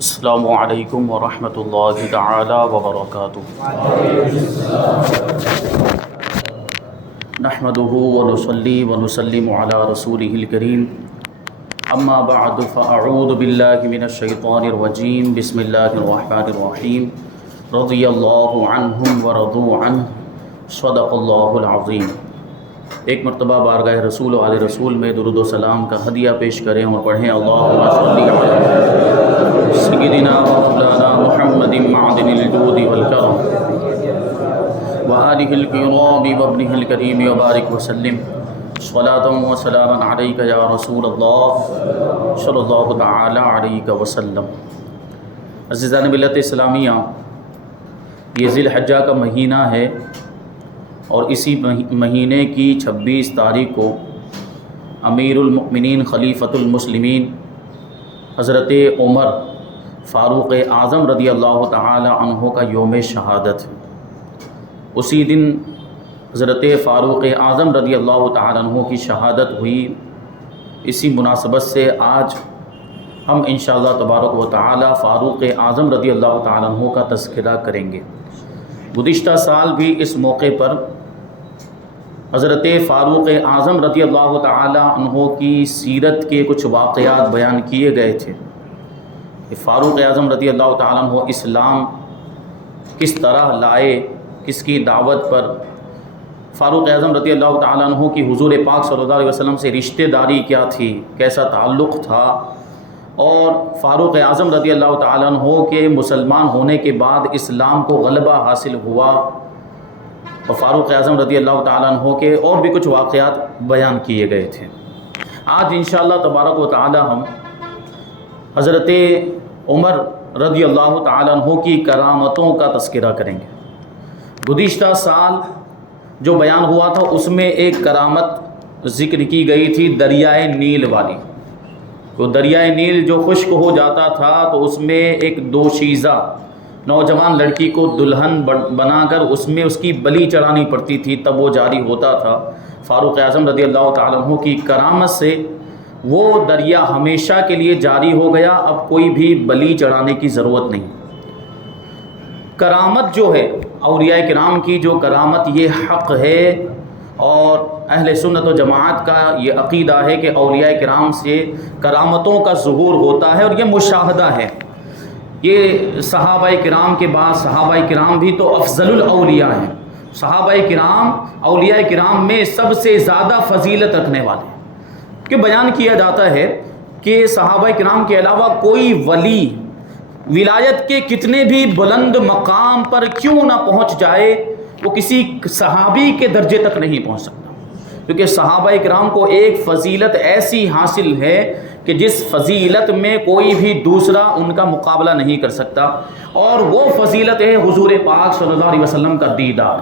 السلام علیکم ورحمۃ اللہ تعالی وبرکاتہ۔ نحمده ونصلی ونسلم علی رسولہ الکریم، اما بعد فاعوذ باللہ من الشیطان الرجیم، بسم اللہ الرحمن الرحیم۔ رضی اللہ عنہم ورضوا عنہ، صدق اللہ العظیم۔ ایک مرتبہ بارگاہ رسول و آل رسول میں درود و سلام کا ہدیہ پیش کریں اور پڑھیں اللہم صلی علی سیدنا و مولانا محمد معدن الجود والکرم وآلہ الکرام وابنہ الکریم وبارک وسلم، صلاۃ و سلاما علیک یا رسول اللہ صلی اللہ تعالی علیہ وسلم۔ عزیزان ملت اسلامیہ، یہ ذی الحجہ کا مہینہ ہے اور اسی مہینے کی 26 تاریخ کو امیر المؤمنین خلیفۃ المسلمین حضرت عمر فاروق اعظم رضی اللہ تعالی عنہ کا یوم شہادت ہے۔ اسی دن حضرت فاروق اعظم رضی اللہ تعالی عنہ کی شہادت ہوئی۔ اسی مناسبت سے آج ہم انشاءاللہ تبارک و تعالی فاروق اعظم رضی اللہ تعالی عنہ کا تذکرہ کریں گے۔ گزشتہ سال بھی اس موقع پر حضرت فاروق اعظم رضی اللہ تعالی عنہ کی سیرت کے کچھ واقعات بیان کیے گئے تھے کہ فاروق اعظم رضی اللہ تعالی عنہ اسلام کس طرح لائے، کس کی دعوت پر، فاروق اعظم رضی اللہ تعالی عنہ کی حضور پاک صلی اللہ علیہ وسلم سے رشتہ داری کیا تھی، کیسا تعلق تھا، اور فاروق اعظم رضی اللہ تعالیٰ عنہ کے مسلمان ہونے کے بعد اسلام کو غلبہ حاصل ہوا، اور فاروق اعظم رضی اللہ تعالیٰ عنہ کے اور بھی کچھ واقعات بیان کیے گئے تھے۔ آج انشاءاللہ تبارک و تعالی ہم حضرت عمر رضی اللہ تعالیٰ عنہ کی کرامتوں کا تذکرہ کریں گے۔ گزشتہ سال جو بیان ہوا تھا اس میں ایک کرامت ذکر کی گئی تھی دریائے نیل والی۔ تو دریائے نیل جو خشک ہو جاتا تھا تو اس میں ایک دوشیزہ نوجوان لڑکی کو دلہن بنا کر اس میں اس کی بلی چڑھانی پڑتی تھی، تب وہ جاری ہوتا تھا۔ فاروق اعظم رضی اللہ تعالیٰ عنہ کی کرامت سے وہ دریا ہمیشہ کے لیے جاری ہو گیا، اب کوئی بھی بلی چڑھانے کی ضرورت نہیں۔ کرامت جو ہے اولیاء کرام کی، جو کرامت یہ حق ہے، اور اہل سنت و جماعت کا یہ عقیدہ ہے کہ اولیاء کرام سے کرامتوں کا ظہور ہوتا ہے اور یہ مشاہدہ ہے۔ یہ صحابہ کرام کے بعد صحابہ کرام بھی تو افضل الاولیاء ہیں۔ صحابہ کرام اولیاء کرام میں سب سے زیادہ فضیلت رکھنے والے ہیں، کہ بیان کیا جاتا ہے کہ صحابہ کرام کے علاوہ کوئی ولی ولایت کے کتنے بھی بلند مقام پر کیوں نہ پہنچ جائے، وہ کسی صحابی کے درجے تک نہیں پہنچ سکتا، کیونکہ صحابہ کرام کو ایک فضیلت ایسی حاصل ہے کہ جس فضیلت میں کوئی بھی دوسرا ان کا مقابلہ نہیں کر سکتا، اور وہ فضیلت ہے حضور پاک صلی اللہ علیہ وسلم کا دیدار۔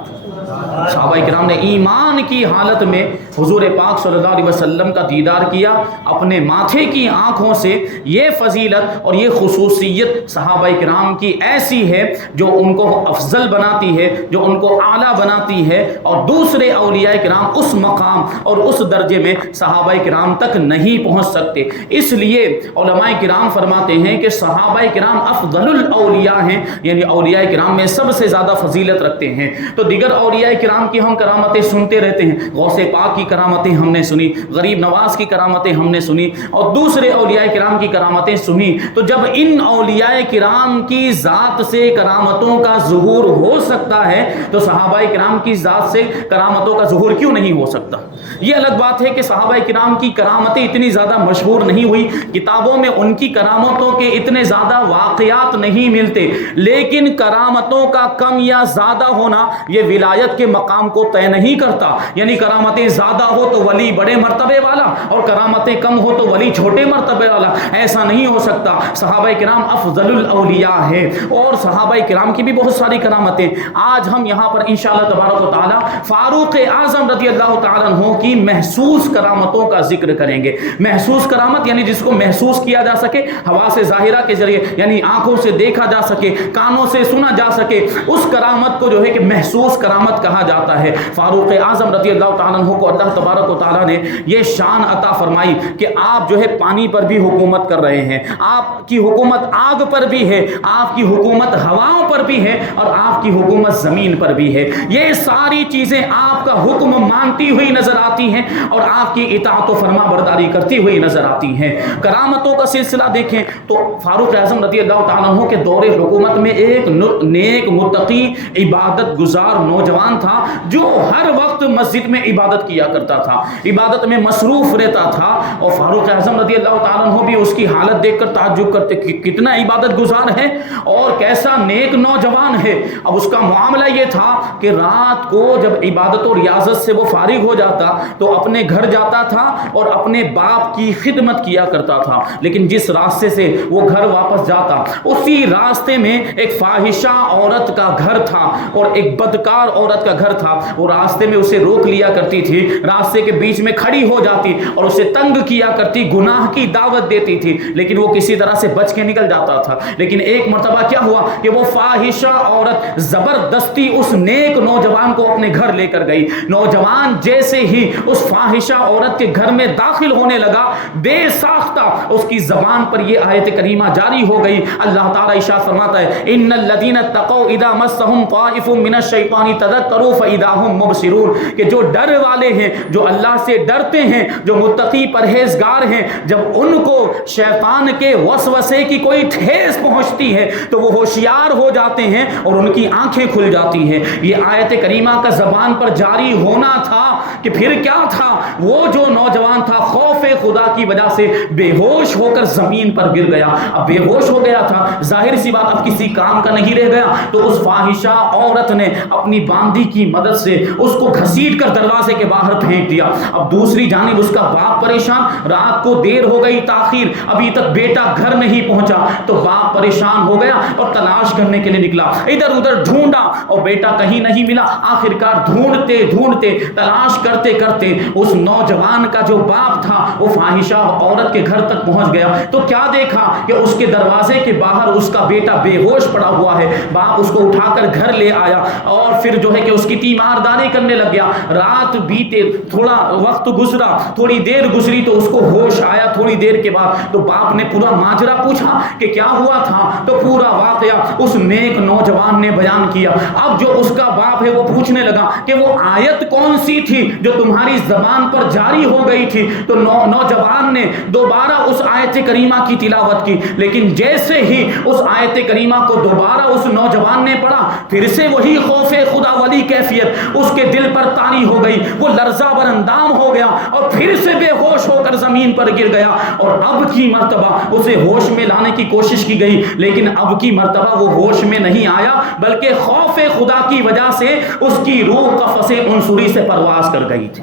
صحابہ کرام نے ایمان کی حالت میں حضور پاک صلی اللہ علیہ وسلم کا دیدار کیا اپنے ماتھے کی آنکھوں سے۔ یہ فضیلت اور یہ خصوصیت صحابہ کرام کی ایسی ہے جو ان کو افضل بناتی ہے، جو ان کو اعلیٰ بناتی ہے، اور دوسرے اولیاء کرام اس مقام اور اس درجے میں صحابہ کرام تک نہیں پہنچ سکتے۔ اس لیے علماء کرام فرماتے ہیں کہ صحابہ کرام افضل الاولیاء ہیں، یعنی اولیاء کرام میں سب سے زیادہ فضیلت رکھتے ہیں۔ تو دیگر اولیاء کرام کی ہم کرامتیں سنتے رہتے ہیں، غوث پاک کی کرامتیں ہم نے سنی، غریب نواز کی کرامتیں ہم نے سنی، اور دوسرے اولیاء کرام کی کرامتیں سنی۔ تو جب ان اولیاء کرام کی ذات سے کرامتوں کا ظہور ہو سکتا ہے تو صحابہ کرام کی ذات سے کرامتوں کا ظہور کیوں نہیں ہو سکتا؟ یہ الگ بات ہے کہ صحابہ کرام کی کرامتیں اتنی زیادہ مشہور نہیں ہوئی، کتابوں میں ان کی کرامتوں کے اتنے زیادہ واقعات نہیں ملتے، لیکن کرامتوں کا کم یا زیادہ ہونا یہ ولایت کے مقام کو طے نہیں کرتا۔ یعنی کرامتیں زیادہ ہو تو ولی بڑے مرتبے والا، اور کرامتیں کم ہو تو ولی چھوٹے مرتبے والا، ایسا نہیں ہو سکتا۔ صحابہ کرام افضل الاولیاء ہے، اور صحابہ کرام کی بھی بہت ساری کرامتیں۔ آج ہم یہاں پر انشاءاللہ تبارک و تعالی فاروق اعظم رضی اللہ تعالیٰ عنہ کی محسوس کرامتوں کا ذکر کریں گے۔ محسوس کرامت یعنی جس کو محسوس کیا جا سکے حواس ظاہرہ کے ذریعے، یعنی آنکھوں سے دیکھا جا سکے، کانوں سے سنا جا سکے، اس کرامت کو جو ہے کہ محسوس کرامت کہا جاتا ہے۔ فاروق اعظم رضی اللہ تعالیٰ عنہ کو اللہ تبارک و تعالیٰ نے یہ شان عطا فرمائی کہ آپ جو ہے پانی پر بھی حکومت کر رہے ہیں، آپ کی حکومت آگ پر بھی ہے، آپ کی حکومت ہواؤں پر بھی ہے، اور آپ کی حکومت زمین پر بھی ہے۔ یہ ساری چیزیں آپ کا حکم مانتی ہوئی نظر آتی ہیں اور آپ کی اطاعت و فرما برداری کرتی ہوئی نظر آتی ہیں۔ کرامتوں کا سلسلہ دیکھیں تو فاروق اعظم رضی اللہ تعالیٰ عنہ کے دور حکومت میں ایک نیک متقی عبادت گزار نوجوان تھا جو ہر وقت مسجد میں عبادت کیا کرتا تھا، عبادت میں مصروف رہتا تھا، اور فاروق اعظم رضی اللہ تعالیٰ عنہ بھی اس کی حالت دیکھ کر تعجب کرتے کہ کتنا عبادت گزار ہے اور کیسا نیک نوجوان ہے۔ اب اس کا معاملہ یہ تھا کہ رات کو جب عبادت و ریاضت سے وہ فارغ ہو جاتا تو اپنے گھر جاتا تھا اور اپنے باپ کی خدمت کیا کرتا تھا، لیکن جس راستے سے وہ گھر واپس جاتا اسی راستے میں ایک فاحشہ عورت کا گھر تھا اور ایک بدکار عورت کا گھر تھا۔ وہ راستے میں اسے روک لیا کرتی تھی، راستے کے بیچ میں کھڑی ہو جاتی اور اسے تنگ کیا کرتی، گناہ کی دعوت دیتی تھی، لیکن وہ کسی طرح سے بچ کے نکل جاتا تھا۔ لیکن ایک مرتبہ کیا ہوا کہ وہ فاحشہ عورت زبردستی اس نیک نوجوان کو اپنے گھر لے کر گئی۔ نوجوان جیسے ہی اس فاحشہ عورت کے گھر میں داخل ہونے لگا، بے ساختہ اس کی زبان پر یہ آیت کریمہ جاری ہو گئی۔ اللہ تعالیٰ ارشاد فرماتا ہے ان الذین اتقوا اذا مسهم طائف من الشیطان تذکروا فاذا هم مبصرون، کہ جو ڈر والے ہیں، جو اللہ سے ڈرتے ہیں، جو متقی پرہیزگار ہیں، جب ان کو شیطان کے وسوسے کی کوئی ٹھیس پہنچتی ہے تو وہ ہوشیار ہو جاتے ہیں اور ان کی آنکھیں کھل جاتی ہیں۔ یہ آیت کریمہ کا زبان پر جاری ہونا تھا کہ پھر کیا تھا، وہ جو نوجوان تھا خوف خدا کی وجہ سے بے ہوش ہو کر زمین پر گر گیا۔ اب بے ہوش ہو گیا تھا، ظاہر سی بات اب کسی کام کا نہیں رہ گیا، تو اس فاحشہ عورت نے اپنی باندی کی مدد سے اس کو گھسیٹ کر دروازے کے باہر پھینک دیا۔ اب دوسری جانب اس کا باپ پریشان، رات کو دیر ہو گئی، تاخیر، ابھی تک بیٹا گھر نہیں پہنچا، تو باپ پریشان ہو گیا اور تلاش کرنے کے لیے نکلا، ادھر ادھر ڈھونڈا اور بیٹا کہیں نہیں ملا۔ آخرکار ڈھونڈتے ڈھونڈتے تلاش کرتے کرتے اس نوجوان کا جو باپ تھا وہ فاحشہ عورت کے گھر تک پہنچ گیا، تو کیا دیکھا کہ اس کے دروازے کے باہر اس کا بیٹا بے ہوش پڑا ہوا ہے۔ باپ اس کو اٹھا کر گھر لے آیا اور پھر جو ہے کہ اس کی تیمارداری کرنے لگ گیا۔ رات بیتے، تھوڑا وقت گزرا، تھوڑی دیر گزری تو اس کو ہوش آیا، تھوڑی دیر کے بعد تو باپ نے پورا ماجرا پوچھا کہ کیا ہوا تھا، تو پورا واقعہ اس نیک نوجوان نے بیان کیا۔ اب جو اس کا باپ ہے وہ پوچھنے لگا کہ وہ آیت کون سی تھی جو تمہاری زبان پر جاری ہو گئی تھی، تو نوجوان نے دوبارہ اس آیت کریمہ کی تلاوت کی، لیکن جیسے ہی اس آیت کریمہ کو دوبارہ اس نوجوان نے پڑھا پھر سے وہی خوف خدا والی کیفیت اس کے دل پر طاری ہو گئی، وہ لرزہ بر اندام ہو گیا اور پھر سے بے ہوش ہو کر زمین پر گر گیا۔ اور اب کی مرتبہ اسے ہوش میں لانے کی کوشش کی گئی، لیکن اب کی مرتبہ وہ ہوش میں نہیں آیا، بلکہ خوف خدا کی وجہ سے اس کی روح قفس عنصری سے پرواز کر گئی تھی،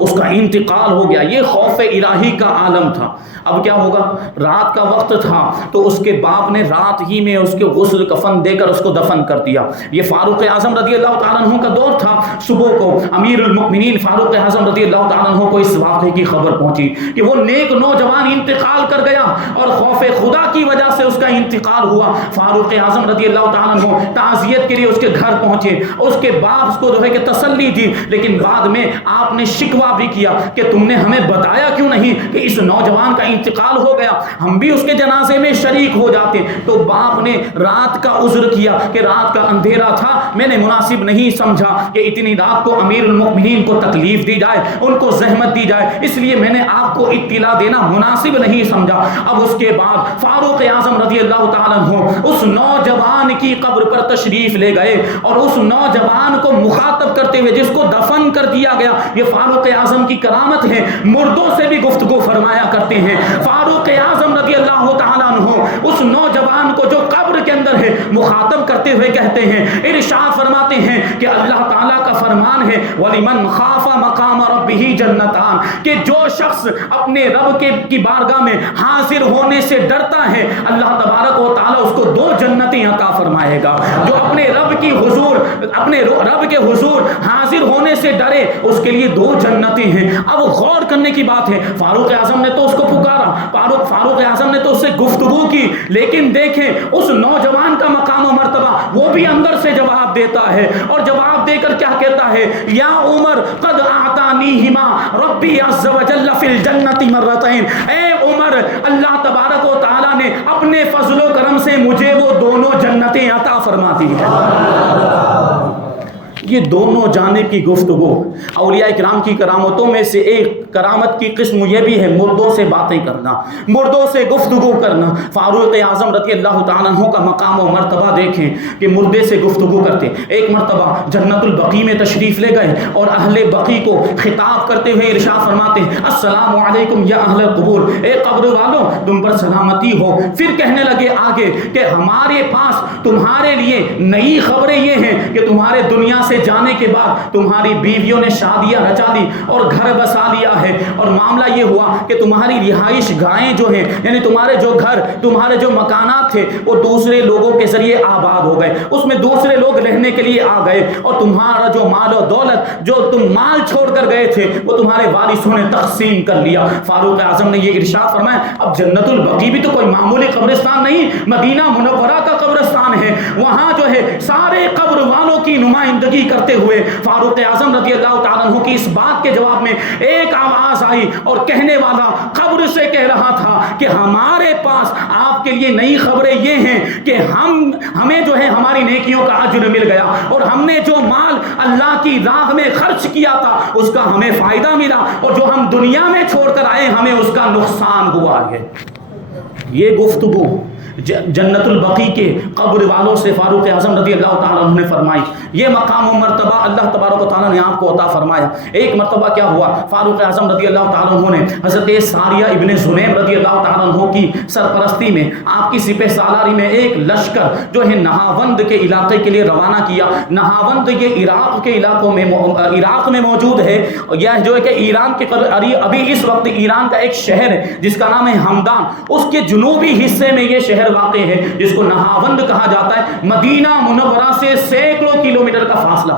اس کا انتقال ہو گیا۔ یہ خوف الہی کا عالم تھا۔ اب کیا ہوگا، رات کا وقت تھا تو اس کے باپ نے رات ہی میں اس کے غسل کفن دے کر اس کو دفن کر دیا۔ یہ فاروق اعظم رضی اللہ تعالیٰ عنہ کا دور تھا۔ صبح کو امیر المؤمنین فاروق اعظم رضی اللہ تعالیٰ عنہ کو اس واقعے کی خبر پہنچی کہ وہ نیک نوجوان انتقال کر گیا اور خوف خدا کی وجہ سے اس کا انتقال ہوا۔ فاروق اعظم رضی اللہ تعالیٰ عنہ تعزیت کے لیے اس کے گھر پہنچے، اس کے باپ کو جو ہے کہ تسلی دی، لیکن بعد میں آپ نے شکوہ بھی کیا کہ تم نے ہمیں بتایا کیوں نہیں کہ اس نوجوان کا انتقال ہو گیا، ہم بھی اس کے جنازے میں شریک ہو جاتے۔ تو باپ نے رات کا عذر کیا کہ رات کا اندھیرا تھا، میں نے مناسب نہیں سمجھا کہ اتنی رات کو امیر المؤمنین کو تکلیف دی جائے، ان کو زحمت دی جائے، اس لیے میں نے آپ کو اطلاع دینا مناسب نہیں سمجھا۔ اب اس کے بعد فاروق اعظم رضی اللہ تعالیٰ عنہ اس نوجوان کی قبر پر تشریف لے گئے اور اس نوجوان کو مخاطب کرتے ہوئے جس کو دفن کر دیا گیا، یہ فاروق اعظم کی کرامت ہے، مردوں سے بھی گفتگو فرمایا کرتے ہیں۔ فاروق اعظم رضی اللہ تعالیٰ عنہ اس نوجوان کو جو قبر کے اندر ہے مخاطب کرتے ہوئے کہتے ہیں، ارشاد فرماتے ہیں کہ اللہ تعالیٰ کا فرمان ہے وَلِمَنْ خَافَ مَقَامَ رَبِّهِ جَنَّتَانِ، کہ جو شخص اپنے رب کی بارگاہ میں حاضر ہونے سے ڈرتا ہے اللہ تبارک و تعالیٰ اس کو 2 جنتیں عطا فرمائے گا۔ جو اپنے رب کی حضور اپنے رب کے حضور حاضر ہونے سے ڈرے، اس کے لیے 2 جنتیں ہیں۔ اب غور کرنے کی بات ہے، فاروق اعظم نے تو اس کو پکارا، فاروق اعظم نے تو اس سے گفتگو کی، لیکن دیکھیں اس نوجوان کا مقام و مرتبہ، وہ بھی اندر سے جواب دیتا ہے، اور جواب دے کر کیا کہتا ہے، یا عمر قد اعطانیہما ربی عز وجل فی الجنت مرتین، اے عمر اللہ تبارک و تعالیٰ نے اپنے فضل و کرم سے مجھے وہ دونوں جنتیں عطا فرما دی ہیں۔ یہ دونوں جانب کی گفتگو۔ اولیاء کرام کی کرامتوں میں سے ایک کرامت کی قسم یہ بھی ہے مردوں سے باتیں کرنا، مردوں سے گفتگو کرنا۔ فاروق اعظم رضی اللہ تعالیٰ عنہ کا مقام و مرتبہ دیکھیں کہ مردے سے گفتگو کرتے۔ ایک مرتبہ جنت البقیع میں تشریف لے گئے اور اہل بقیع کو خطاب کرتے ہوئے ارشاد فرماتے ہیں، السلام علیکم یا اہل القبور، اے قبر والوں تم پر سلامتی ہو۔ پھر کہنے لگے آگے کہ ہمارے پاس تمہارے لیے نئی خبریں یہ ہیں کہ تمہارے دنیا سے جانے کے بعد تمہاری بیویوں نے شادیاں رچا دی اور گھر بسا لیا ہے، اور معاملہ یہ ہوا کہ تمہاری رہائش گاہیں جو ہیں، یعنی تمہارے جو گھر، تمہارے جو مکانات تھے، وہ دوسرے لوگوں کے ذریعے آباد ہو گئے، اس میں دوسرے لوگ رہنے کے لیے آ گئے، اور تمہارا جو مال و دولت، جو تم مال چھوڑ کر گئے تھے، وہ تمہارے وارثوں نے تقسیم کر لیا۔ فاروق اعظم نے یہ ارشاد فرمایا، اب جنت البقیع بھی تو کوئی معمولی قبرستان نہیں، مدینہ منورہ کا قبرستان ہے، وہاں جو ہے سارے قبر والوں کی نمائندگی کرتے ہوئے فاروق اعظم رضی اللہ تعالیٰ عنہ کی اس بات کے جواب میں ایک آواز آئی، اور کہنے والا قبر سے کہہ رہا تھا کہ ہمارے پاس آپ کے لیے نئی خبریں یہ ہیں کہ ہمیں جو ہے ہماری نیکیوں کا اجر مل گیا، اور ہم نے جو مال اللہ کی راہ میں خرچ کیا تھا اس کا ہمیں فائدہ ملا، اور جو ہم دنیا میں چھوڑ کر آئے ہمیں اس کا نقصان ہوا ہے۔ یہ گفتگو جنت البقیع کے قبر والوں سے فاروق اعظم رضی اللہ تعالیٰ عنہ نے فرمائی۔ یہ مقام و مرتبہ اللہ تبارک و تعالیٰ نے آپ کو عطا فرمایا۔ ایک مرتبہ کیا ہوا، فاروق اعظم رضی اللہ تعالیٰ عنہ نے حضرت ساریہ ابن زنیم رضی اللہ تعالیٰ عنہ کی سرپرستی میں، آپ کی سپہ سالاری میں ایک لشکر جو ہے نہاوند کے علاقے کے لیے روانہ کیا۔ نہاوند یہ عراق میں موجود ہے، یہ جو ہے کہ ایران کے ابھی اس وقت ایران کا ایک شہر ہے جس کا نام ہے ہمدان، اس کے جنوبی حصے میں یہ شہر واقع ہے جس کو نہاوند کہا جاتا ہے۔ مدینہ منورہ سے سینکڑوں کلومیٹر کا فاصلہ۔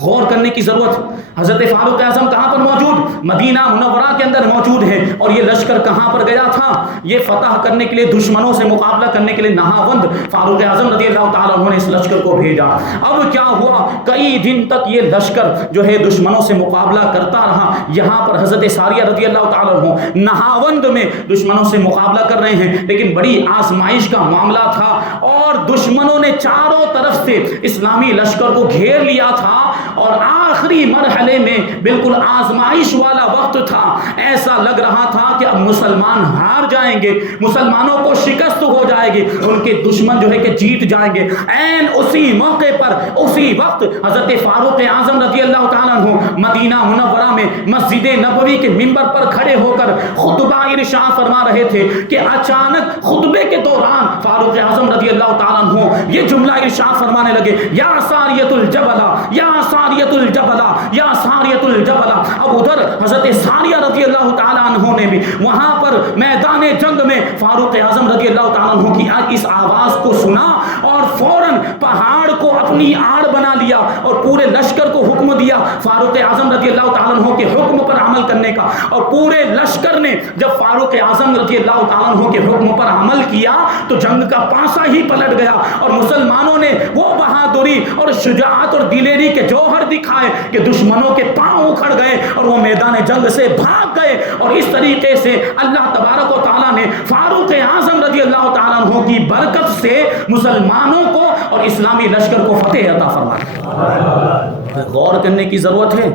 غور کرنے کی ضرورت، حضرت فاروق اعظم کہاں پر موجود، مدینہ منورہ کے اندر موجود ہے، اور یہ لشکر کہاں پر گیا تھا، یہ فتح کرنے کے لیے، دشمنوں سے مقابلہ کرنے کے لیے نہاوند فاروق اعظم رضی اللہ تعالیٰ عنہ نے اس لشکر کو بھیجا۔ اب کیا ہوا، کئی دن تک یہ لشکر جو ہے دشمنوں سے مقابلہ کرتا رہا۔ یہاں پر حضرت ساریہ رضی اللہ تعالیٰ عنہ نہاوند میں دشمنوں سے مقابلہ کر رہے ہیں، لیکن بڑی آزمائش کا معاملہ تھا، اور دشمنوں نے چاروں طرف سے اسلامی لشکر کو گھیر لیا تھا، اور آخری مرحلے میں بالکل آزمائش والا وقت تھا۔ ایسا لگ رہا تھا کہ اب مسلمان ہار جائیں گے، مسلمانوں کو شکست ہو جائے گی، ان کے دشمن جو ہے کہ جیت جائیں گے۔ این اسی موقع پر، اسی وقت حضرت فاروق اعظم رضی اللہ تعالیٰ عنہ مدینہ منورہ میں مسجد نبوی کے منبر پر کھڑے ہو کر خطبہ ارشاد فرما رہے تھے کہ اچانک خطبے کے دوران فاروق اعظم رضی اللہ تعالیٰ عنہ یہ جملہ ارشاد فرمانے لگے، یا ساریۃ الجبل، یا ساریۃ الجبل، یا ساریۃ الجبل۔ اب ادھر حضرت ساریہ رضی اللہ تعالیٰ عنہ نے بھی وہاں پر میدان جنگ میں فاروق اعظم رضی اللہ تعالیٰ عنہ کی اس آواز کو سنا، اور فوراً پہاڑ کو اپنی آڑ بنا لیا، اور پورے لشکر کو حکم دیا فاروق اعظم رضی اللہ تعالیٰ عنہ کے حکم پر عمل کرنے کا۔ اور پورے لشکر نے جب فاروق اعظم رضی اللہ تعالیٰ عنہ کے حکم پر عمل کیا تو جنگ کا پانسا ہی پلٹ گیا، اور مسلمانوں نے وہ بہادری اور شجاعت اور دلیری کے جوہر دکھائے کہ دشمنوں کے پاؤں اکھڑ گئے اور وہ میدان جنگ سے بھاگ گئے۔ اور اس طریقے سے اللہ تبارک و تعالیٰ نے فاروق اعظم رضی اللہ تعالیٰ عنہ کی برکت سے مسلمانوں کو اور اسلامی لشکر کو فتح عطا فرمایا۔ غور کرنے کی ضرورت ہے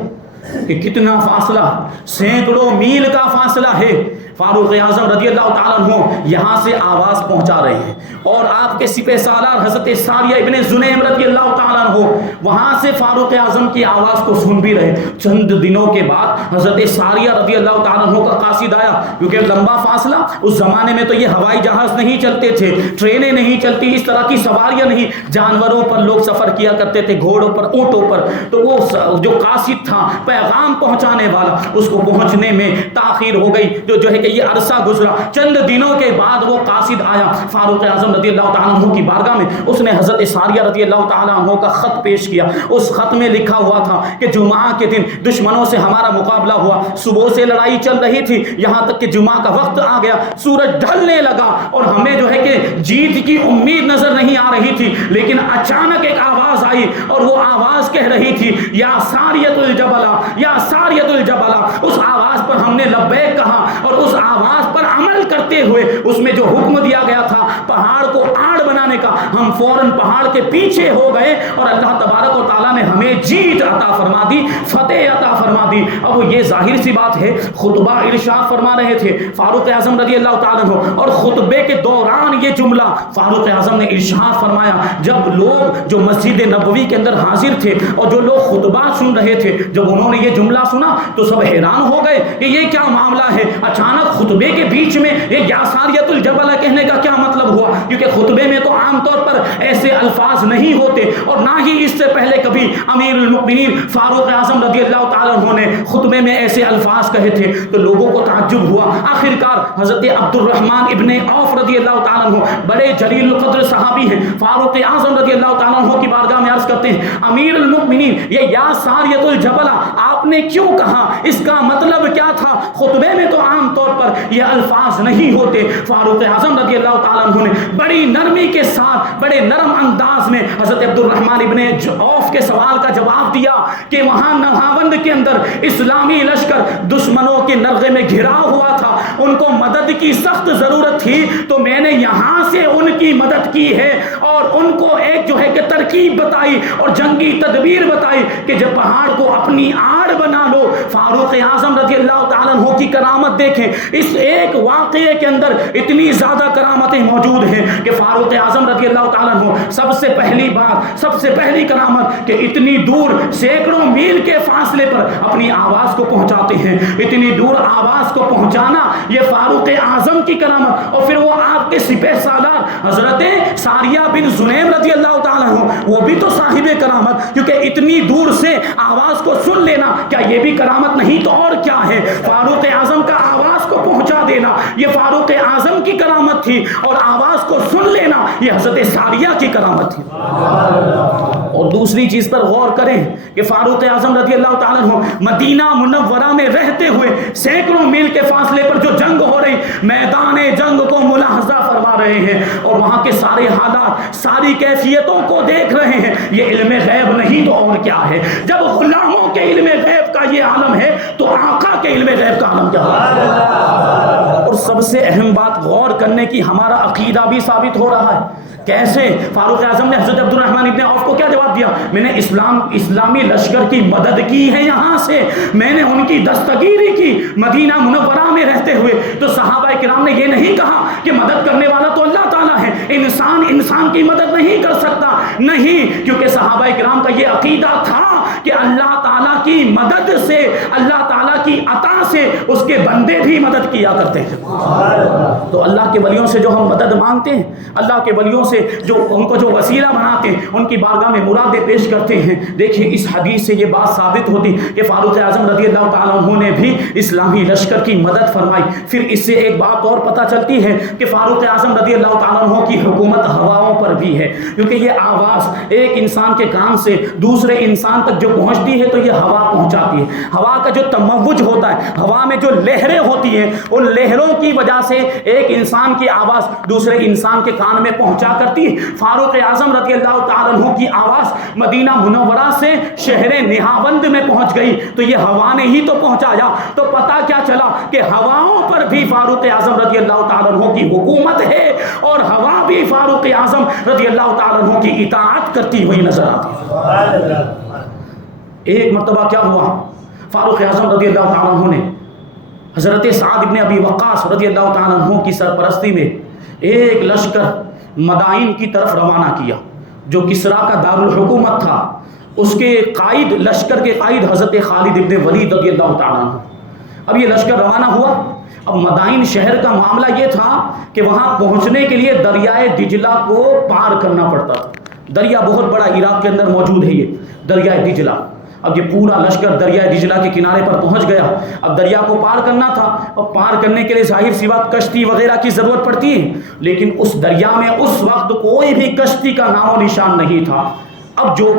کہ کتنا فاصلہ، سینکڑوں میل کا فاصلہ ہے۔ فاروق اعظم رضی اللہ تعالیٰ عنہ یہاں سے آواز پہنچا رہے ہیں، اور آپ کے سپہ سالار حضرت ساریہ ابن زنیم رضی اللہ تعالیٰ عنہ وہاں سے فاروق اعظم کی آواز کو سن بھی رہے۔ چند دنوں کے بعد حضرت ساریہ رضی اللہ تعالیٰ عنہ کا قاصد آیا، کیونکہ لمبا فاصلہ، اس زمانے میں تو یہ ہوائی جہاز نہیں چلتے تھے، ٹرینیں نہیں چلتی، اس طرح کی سواریاں نہیں، جانوروں پر لوگ سفر کیا کرتے تھے، گھوڑوں پر، اونٹوں پر۔ تو وہ جو قاصد تھا، پیغام پہنچانے والا، اس کو پہنچنے میں تاخیر ہو گئی، جو ہے کہ کہ یہ عرصہ گزرا، چند دنوں کے بعد وہ قاصد آیا فاروق اعظم رضی اللہ تعالیٰ عنہ کی بارگاہ میں، اس نے حضرت ساریہ رضی اللہ تعالیٰ عنہ کا خط پیش کیا. اس خط میں لکھا ہوا تھا کہ جمعہ کے دن دشمنوں سے ہمارا مقابلہ ہوا، صبح سے لڑائی چل رہی تھی، یہاں تک کہ جمعہ کا وقت آ گیا، سورج ڈھلنے لگا اور ہمیں جو ہے کہ جیت کی امید نظر نہیں آ رہی تھی، لیکن اچانک ایک آواز آئی اور وہ آواز کہہ رہی تھی یا ساریۃ الجبلہ، یا ساریۃ الجبلہ. اس آواز پر ہم نے لبیک کہا اور اس آواز پر عمل کرتے ہوئے اس میں جو حکم دیا گیا تھا پہاڑ کو آڑ بنانے کا، ہم فوراً پہاڑ کے پیچھے ہو گئے اور اللہ تبارک و تعالیٰ نے ہمیں جیت عطا فرما دی، فتح عطا فرما دی. اب یہ ظاہر سی بات ہے، خطبہ ارشاد فرما رہے تھے فاروق اعظم رضی اللہ تعالیٰ عنہ، اور خطبے کے دوران یہ جملہ فاروق اعظم نے ارشاد فرمایا. جب لوگ جو مسجد نبوی کے اندر حاضر تھے اور جو لوگ خطبہ سن رہے تھے، جب انہوں نے یہ جملہ سنا تو سب حیران ہو گئے کہ یہ کیا معاملہ ہے، اچانک خطبے کے بیچ میں یہ یا ساریۃ الجبلہ کہنے کا کیا مطلب ہوا؟ کیونکہ خطبے میں تو عام طور پر ایسے الفاظ نہیں ہوتے، اور نہ ہی اس سے پہلے کبھی امیر المؤمنین فاروق اعظم رضی اللہ تعالیٰ عنہ نے خطبے میں ایسے الفاظ کہے تھے. تو لوگوں کو تعجب ہوا. آخرکار حضرت عبد الرحمن ابن عوف رضی اللہ تعالیٰ عنہ بڑے جلیل القدر صحابی ہیں، فاروق اعظم رضی اللہ تعالیٰ عنہ کی بارگاہ میں عرض کرتے ہیں امیر المؤمنین یہ یا ساریۃ الجبلہ آپ نے کیوں کہا، اس کا مطلب کیا تھا؟ خطبے میں تو عام طور پر یہ الفاظ نہیں ہوتے. فاروق اعظم رضی اللہ تعالیٰ عنہ نے بڑی نرمی کے ساتھ بڑے نرم انداز میں حضرت عبد الرحمن ابن عوف کے سوال کا جواب دیا کہ وہاں نہاوند کے اندر اسلامی لشکر دشمنوں کے نرغے میں گھرا ہوا تھا، ان کو مدد کی سخت ضرورت تھی، تو میں نے یہاں سے ان کی مدد کی ہے اور ان کو ایک جو ہے کہ ترکیب بتائی اور جنگی تدبیر بتائی کہ جب پہاڑ کو اپنی آڑ بنا لو. فاروق اعظم رضی اللہ تعالیٰ عنہ کی کرامت دیکھیں، اس ایک واقعے کے اندر اتنی زیادہ کرامتیں موجود ہیں کہ فاروق اعظم رضی اللہ تعالیٰ عنہ سب سے پہلی بات، سب سے پہلی کرامت کہ اتنی دور سینکڑوں میل کے فاصلے پر اپنی آواز کو پہنچاتے ہیں. اتنی دور آواز کو پہنچانا یہ فاروق اعظم کی کرامت. اور پھر وہ آپ کے سپہ سالار حضرت ساریہ بن زنیم رضی اللہ تعالیٰ عنہ، وہ بھی تو صاحب کرامت، کیونکہ اتنی دور سے آواز کو سن لینا کیا یہ بھی کرامت نہیں تو اور کیا ہے؟ فاروق اعظم کا آواز کو پہنچا دینا یہ فاروق اعظم کی کرامت تھی، اور آواز کو سن لینا یہ حضرت ساریہ کی کرامت تھی. اور دوسری چیز پر غور کریں کہ فاروق اعظم رضی اللہ تعالیٰ عنہ مدینہ منورہ میں رہتے ہوئے سینکڑوں میل کے فاصلے پر جو جنگ ہو رہی، میدان جنگ کو ملاحظہ فرما رہے ہیں اور وہاں کے سارے حالات، ساری کیفیتوں کو دیکھ رہے ہیں. یہ علم غیب نہیں تو اور کیا ہے؟ جب غلاموں کے علم غیب کا یہ عالم ہے تو آقا کے علم غیب کا عالم کیا ہے؟ اور سب سے اہم بات غور کرنے کی، ہمارا عقیدہ بھی ثابت ہو رہا ہے. کیسے؟ فاروق اعظم نے حضرت عبد الرحمن ابن عوف کو کیا جواب دیا؟ میں نے اسلامی لشکر کی مدد کی ہے، یہاں سے میں نے ان کی دستگیری کی مدینہ منورہ میں رہتے ہوئے. تو صحابہ کرام نے یہ نہیں کہا کہ مدد کرنے والا تو اللہ تعالیٰ ہے، انسان کی مدد نہیں کر سکتا. نہیں، کیونکہ صحابہ کرام کا یہ عقیدہ تھا کہ اللہ تعالیٰ کی مدد سے، اللہ تعالیٰ کی عطا سے اس کے بندے بھی مدد کیا کرتے ہیں. تو اللہ کے ولیوں سے جو ہم مدد مانگتے ہیں، اللہ کے ولیوں سے جو ان کو جو وسیلہ بناتے ہیں، ان کی بارگاہ میں مرادیں پیش کرتے ہیں. دیکھیں اس حدیث سے یہ بات ثابت ہوتی کہ فاروق اعظم رضی اللہ تعالیٰ عنہ نے بھی اسلامی لشکر کی مدد فرمائی. پھر اس سے ایک بات اور پتہ چلتی ہے کہ فاروق اعظم رضی اللہ تعالیٰ عنہ کی حکومت ہواؤں پر بھی ہے، کیونکہ یہ آواز ایک انسان کے کان سے دوسرے انسان تک جو پہنچتی ہے تو یہ ہوا پہنچاتی ہے. ہوا کا جو تموج ہوتا ہے، ہوا میں جو لہریں ہوتی ہیں، ان لہروں کی وجہ سے ایک انسان کی آواز دوسرے انسان کے کان میں پہنچا کرتی ہے. فاروق اعظم رضی اللہ تعالیٰ عنہ کی آواز مدینہ منورہ سے شہر نہاوند میں پہنچ گئی تو یہ ہوا نے ہی تو پہنچایا. تو پتہ کیا چلا کہ ہواؤں پر بھی فاروق اعظم رضی اللہ تعالیٰ عنہ کی حکومت ہے اور ہوا بھی فاروق اعظم رضی اللہ تعالیٰ عنہ کی اطاعت کرتی ہوئی نظر آتی ہے. ایک مرتبہ کیا ہوا، فاروق اعظم رضی اللہ تعالیٰ عنہ نے حضرت سعد ابن ابی وقاص رضی اللہ تعالیٰ عنہ کی سرپرستی میں ایک لشکر مدائن کی طرف روانہ کیا جو کسریٰ کا دارالحکومت تھا. اس کے قائد، لشکر کے قائد حضرت خالد ابن ولید رضی اللہ تعالیٰ عنہ. اب یہ لشکر روانہ ہوا. اب مدائن شہر کا معاملہ یہ تھا کہ وہاں پہنچنے کے لیے دریائے دجلہ کو پار کرنا پڑتا تھا. دریا بہت بڑا عراق کے اندر موجود ہے یہ دریائے دجلہ. اب یہ پورا لشکر دریائے دجلہ کے کنارے پر پہنچ گیا. اب دریا کو پار کرنا تھا، اور پار کرنے کے لیے ظاہر سی بات کشتی وغیرہ کی ضرورت پڑتی ہے، لیکن اس دریا میں اس وقت کوئی بھی کشتی کا نام و نشان نہیں تھا. اب جو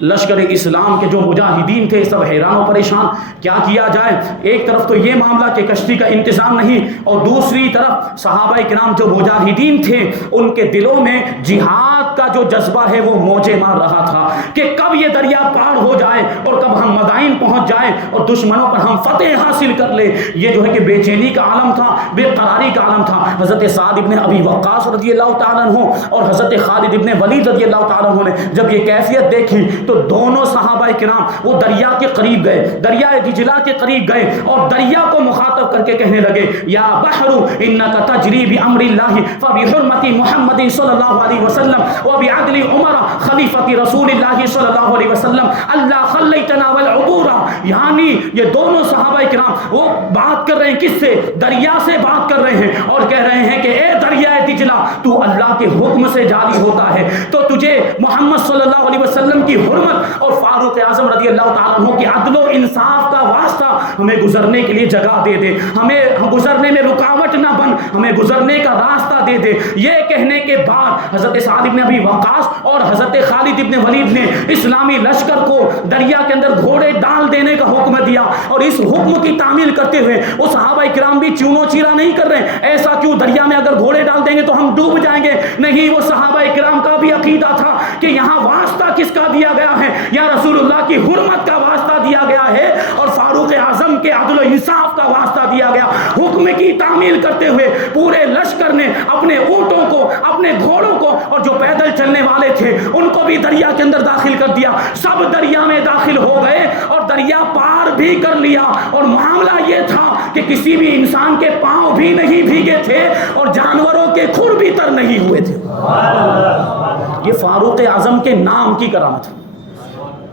لشکر اسلام کے جو مجاہدین تھے سب حیران و پریشان، کیا کیا جائے. ایک طرف تو یہ معاملہ کہ کشتی کا انتظام نہیں، اور دوسری طرف صحابہ کرام جو مجاہدین تھے ان کے دلوں میں جہاد کا جو جذبہ ہے وہ موجیں مار رہا تھا کہ کب یہ دریا پار ہو جائے اور کب ہم مدائن پہنچ جائیں اور دشمنوں پر ہم فتح حاصل کر لیں. یہ جو ہے کہ بے چینی کا عالم تھا، بے قراری کا عالم تھا. حضرت سعد ابن ابی وقاص رضی اللہ تعالیٰ عنہ اور حضرت خالد ابن ولید رضی اللہ تعالیٰ عنہ نے جب یہ کیفیت دیکھی تو دونوں صحابہ کرام وہ دریا کے قریب گئے، دریائے دجلہ کے قریب گئے اور دریا کو مخاطب کر کے کہنے لگے یا بحر انک تجری بامر اللہ فبحرمت محمد صلی اللہ علیہ وسلم وبعدل عمر خلیفۃ رسول اللہ صلی اللہ علیہ وسلم اللہ خلیتنا والعبور. یعنی یہ دونوں صحابہ کرام وہ بات کر رہے ہیں، کس سے؟ دریا سے بات کر رہے ہیں اور کہہ رہے ہیں کہ اے دریائے دجلہ تو اللہ کے حکم سے جاری ہوتا ہے، تو تجھے محمد صلی اللہ علیہ وسلم کی حرمت اور فاروق اعظم رضی اللہ تعالیٰ عنہ کی عدل و انصاف کا واسطہ ہمیں گزرنے کے لیے جگہ دے دے، ہمیں گزرنے میں رکاوٹ نہ بن، ہمیں گزرنے کا راستہ دے دے. یہ کہنے کے بعد حضرت سعد ابن ابی وقاص اور حضرت خالد ابن ولید نے اسلامی لشکر کو دریا کے اندر گھوڑے ڈال دینے کا حکم دیا. اور اس حکم کی تعمیل کرتے ہوئے وہ صحابہ کرام بھی چونو چیرا نہیں کر رہے، ایسا کیوں دریا میں اگر گھوڑے ڈال دیں گے تو ہم ڈوب جائیں گے. نہیں، وہ صحابہ کرام کا بھی عقیدہ تھا کہ یہاں واسطہ کس کا دیا گیا ہے؟ یا رسول اللہ کی حرمت کا واسطہ دیا گیا ہے اور فاروق اعظم کے عدل و انصاف کا واسطہ دیا گیا. حکم کی تعمیل کرتے ہوئے پورے لشکر نے اپنے اونٹوں کو، اپنے گھوڑوں کو اور جو پیدل چلنے والے تھے ان کو بھی دریا کے اندر داخل کر دیا. سب دریا میں داخل ہو گئے اور دریا پار بھی کر لیا. اور معاملہ یہ تھا کہ کسی بھی انسان کے پاؤں بھی نہیں بھیگے تھے اور جانوروں کے کھر بھی تر نہیں ہوئے تھے. یہ فاروق اعظم کے نام کی کرامت ہے.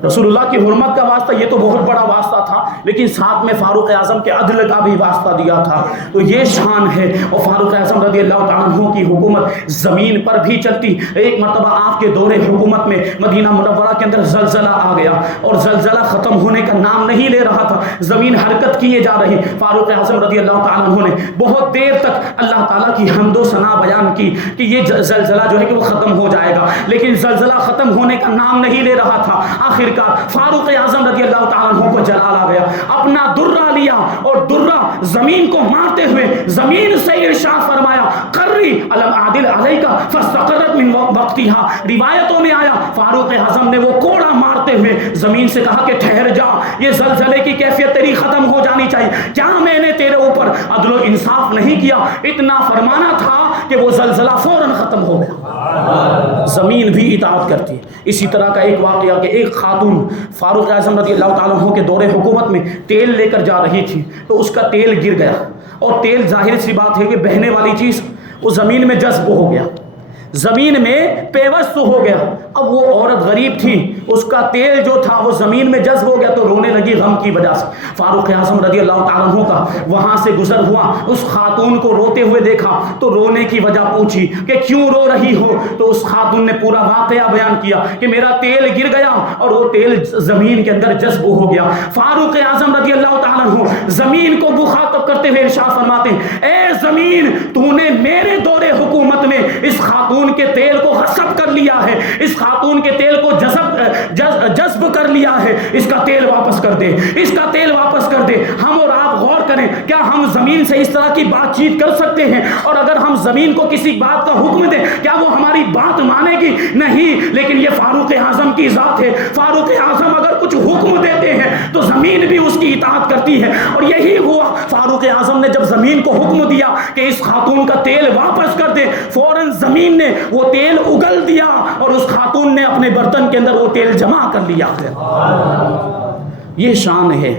رسول اللہ کی حرمت کا واسطہ یہ تو بہت بڑا واسطہ تھا، لیکن ساتھ میں فاروق اعظم کے عدل کا بھی واسطہ دیا تھا. تو یہ شان ہے. اور فاروق اعظم رضی اللہ تعالیٰ عنہ کی حکومت زمین پر بھی چلتی. ایک مرتبہ آپ کے دور حکومت میں مدینہ منورہ کے اندر زلزلہ آ گیا اور زلزلہ ختم ہونے کا نام نہیں لے رہا تھا، زمین حرکت کیے جا رہی. فاروق اعظم رضی اللہ تعالیٰ عنہ نے بہت دیر تک اللہ تعالیٰ کی حمد و ثنا بیان کی کہ یہ زلزلہ جو ہے کہ وہ ختم ہو جائے گا، لیکن زلزلہ ختم ہونے کا نام نہیں لے رہا تھا. آخر فاروق اعظم رضی اللہ تعالیٰ عنہ کو جلال آ گیا، اپنا درہ لیا اور درہ زمین کو مارتے ہوئے زمین سے ارشاد فرمایا قری الم عادل علیک فاستقرت من وقتها. روایتوں میں آیا فاروق اعظم نے وہ کوڑا مارتے ہوئے زمین سے کہا کہ ٹھہر جا، یہ زلزلے کی کیفیت تیری ختم ہو جانی چاہیے. کیا میں نے تیرے اوپر عدل و انصاف نہیں کیا؟ اتنا فرمانا تھا کہ وہ زلزلہ فوراً ختم ہو گیا. زمین بھی اطاعت کرتی. اسی طرح کا ایک واقعہ کہ ایک خاتون فاروق اعظم رضی اللہ تعالیٰ عنہ کے دور حکومت میں تیل لے کر جا رہی تھی تو اس کا تیل گر گیا، اور تیل ظاہر سی بات ہے کہ بہنے والی چیز وہ زمین میں جذب ہو گیا، زمین میں پیوست ہو گیا. اب وہ عورت غریب تھی، اس کا تیل جو تھا وہ زمین میں جذب ہو گیا تو رونے لگی غم کی وجہ سے. فاروق اعظم رضی اللہ تعالیٰ عنہ کا وہاں سے گزر ہوا، اس خاتون کو روتے ہوئے دیکھا تو رونے کی وجہ پوچھی کہ کیوں رو رہی ہو؟ تو اس خاتون نے پورا واقعہ بیان کیا کہ میرا تیل گر گیا اور وہ تیل زمین کے اندر جذب ہو گیا. فاروق اعظم رضی اللہ تعالیٰ عنہ زمین کو مخاطب کرتے ہوئے ارشاد فرماتے ہیں اے زمین، تو نے میرے دور حکومت میں اس خاتون کے تیل کو غصب کر لیا ہے، اس خاتون کے تیل کو جذب کر لیا ہے، اس کا تیل واپس کر دے، اس کا تیل واپس کر دے. ہم اور آپ غور کریں، کیا ہم زمین سے اس طرح کی بات چیت کر سکتے ہیں؟ اور اگر ہم زمین کو کسی بات کا حکم دیں کیا وہ ہماری بات مانے گی؟ نہیں. لیکن یہ فاروق اعظم کی ذات ہے. فاروق اعظم اگر کچھ حکم دیتے ہیں تو زمین بھی اس کی اطاعت کرتی ہے. اور یہی ہوا، فاروق اعظم نے جب زمین کو حکم دیا کہ اس خاتون کا تیل واپس کر دے، فوراً زمین نے وہ تیل اگل دیا اور اس خاتون نے اپنے برتن کے اندر وہ تیل جمع کر لیا. یہ شان ہے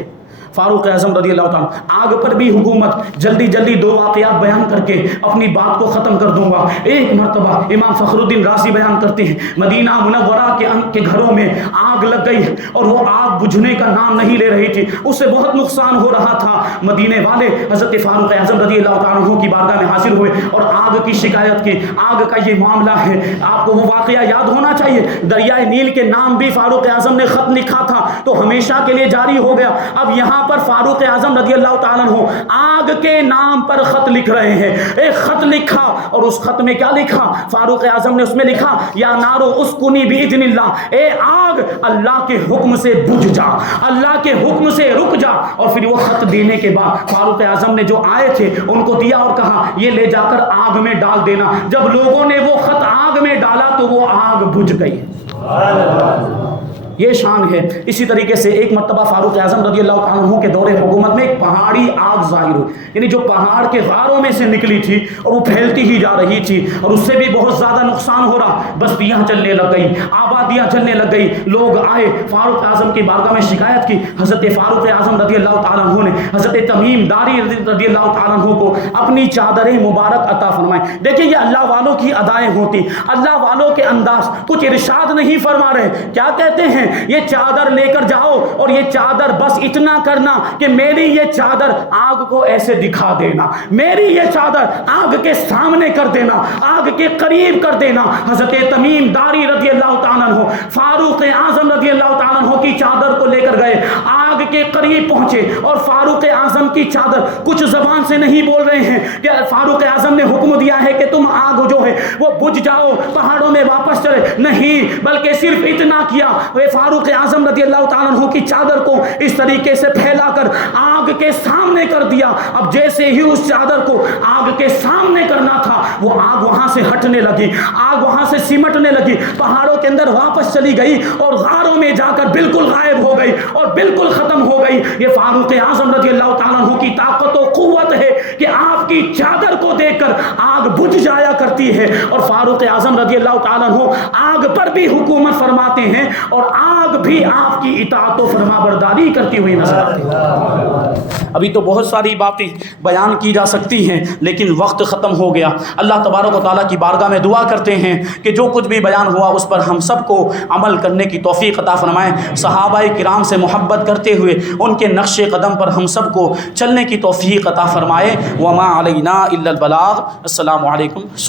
فاروق اعظم رضی اللہ تعالیٰ، آگ پر بھی حکومت، جلدی جلدی دو واقعات بیان کر کے اپنی بات کو ختم کر دوں گا۔ ایک مرتبہ امام فخر الدین رازی بیان کرتے ہیں مدینہ منورہ کے گھروں میں آگ لگ گئی اور وہ آگ بجھنے کا نام نہیں لے رہی تھی، اس سے بہت نقصان ہو رہا تھا۔ مدینے والے حضرت فاروق اعظم رضی اللہ تعالیٰ عنہ کی بارگاہ میں حاضر ہوئے اور آگ کی شکایت کی۔ آگ کا یہ معاملہ ہے، آپ کو وہ واقعہ یاد ہونا چاہیے، دریائے نیل کے نام بھی فاروق اعظم نے خط لکھا تھا تو ہمیشہ کے لیے جاری ہو گیا۔ اب یہاں پر فاروق اعظم رضی اللہ تعالیٰ عنہ آگ کے نام پر خط لکھ رہے ہیں۔ ایک خط لکھا اور اس خط میں کیا لکھا؟ فاروق اعظم نے اس میں لکھا یا نارو اسکنی باذن اللہ، اے آگ اللہ کے حکم سے بجھ جا، اللہ کے حکم سے رک جا۔ اور پھر وہ خط دینے کے بعد فاروق اعظم نے جو آئے تھے ان کو دیا اور کہا یہ لے جا کر آگ میں ڈال دینا۔ جب لوگوں نے وہ خط آگ میں ڈالا تو وہ آگ بجھ گئی۔ یہ شان ہے۔ اسی طریقے سے ایک مرتبہ فاروق اعظم رضی اللہ تعالیٰ عنہ کے دور حکومت میں ایک پہاڑی آگ ظاہر ہوئی، یعنی جو پہاڑ کے غاروں میں سے نکلی تھی اور وہ پھیلتی ہی جا رہی تھی اور اس سے بھی بہت زیادہ نقصان ہو رہا، بستیاں جلنے لگ گئی، آبادیاں جلنے لگ گئی۔ لوگ آئے فاروق اعظم کی بارگاہ میں شکایت کی۔ حضرت فاروق اعظم رضی اللہ تعالیٰ عنہ نے حضرت تمیم داری رضی اللہ تعالیٰ عنہ کو اپنی چادر مبارک عطا فرمائے۔ دیکھیں یہ اللہ والوں کی ادائیں ہوتی، اللہ والوں کے انداز، کچھ ارشاد نہیں فرما رہے، کیا کہتے ہیں یہ چادر لے کر جاؤ اور یہ چادر بس اتنا کرنا کہ میری یہ چادر آگ کو ایسے دکھا دینا، میری یہ چادر آگ کے سامنے کر دینا، آگ کے قریب کر دینا۔ حضرت تمیم داری رضی اللہ تعالیٰ عنہ فاروق اعظم رضی اللہ تعالیٰ عنہ کی چادر کو لے کر گئے، آگ کے قریب پہنچے اور فاروق اعظم کی چادر کچھ زبان سے نہیں بول رہے ہیں کہ فاروق اعظم نے حکم دیا ہے کہ تم آگ جو ہے وہ بجھ جاؤ، پہاڑوں میں واپس چلے، نہیں، بلکہ صرف اتنا کیا، وہ فاروق اعظم رضی اللہ تعالیٰ عنہ کی چادر کو اس طریقے سے پھیلا کر آگ کے سامنے کر دیا۔ اب جیسے ہی اس چادر کو آگ کے سامنے کرنا تھا وہ آگ وہاں سے ہٹنے لگی، آگ وہاں سے سمٹنے لگی، پہاڑوں کے اندر واپس چلی گئی اور غاروں میں جا کر بالکل غائب ہو گئی اور بالکل ختم ہو گئی۔ یہ فاروق اعظم رضی اللہ تعالیٰ عنہ کی طاقت و قوت ہے کہ آپ کی چادر کو دیکھ کر آگ بجھ جایا کرتی ہے۔ اور فاروق اعظم رضی اللہ تعالیٰ عنہ آگ پر بھی حکومت فرماتے ہیں اور آگ بھی آپ کی اطاعت و فرما برداری کرتی ہوئی نظر آتی ہے۔ ابھی تو بہت ساری باتیں بیان کی جا سکتی ہیں لیکن وقت ختم ہو گیا۔ اللہ تبارک و تعالیٰ کی بارگاہ میں دعا کرتے ہیں کہ جو کچھ بھی بیان ہوا اس پر ہم سب کو عمل کرنے کی توفیق عطا فرمائیں، صحابہ کرام سے محبت کرتے ہوئے ان کے نقش قدم پر ہم سب کو چلنے کی توفیق عطا فرمائے۔ وما علینا الا البلاغ۔ السلام علیکم۔